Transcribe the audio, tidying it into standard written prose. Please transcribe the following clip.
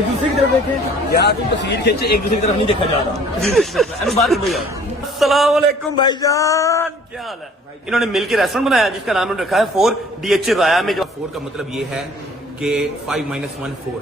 एक दूसरे की तरफ देखें यार, तुम तस्वीर खींचे, एक दूसरे की तरफ नहीं देखा जा रहा। बात करो यार। अस्सलाम वालेकुम भाईजान, क्या हाल है? इन्होंने मिलकर रेस्टोरेंट बनाया जिसका नाम उन्होंने रखा है 4 DH राया में। जो 4 का मतलब ये है कि 5 - 1 4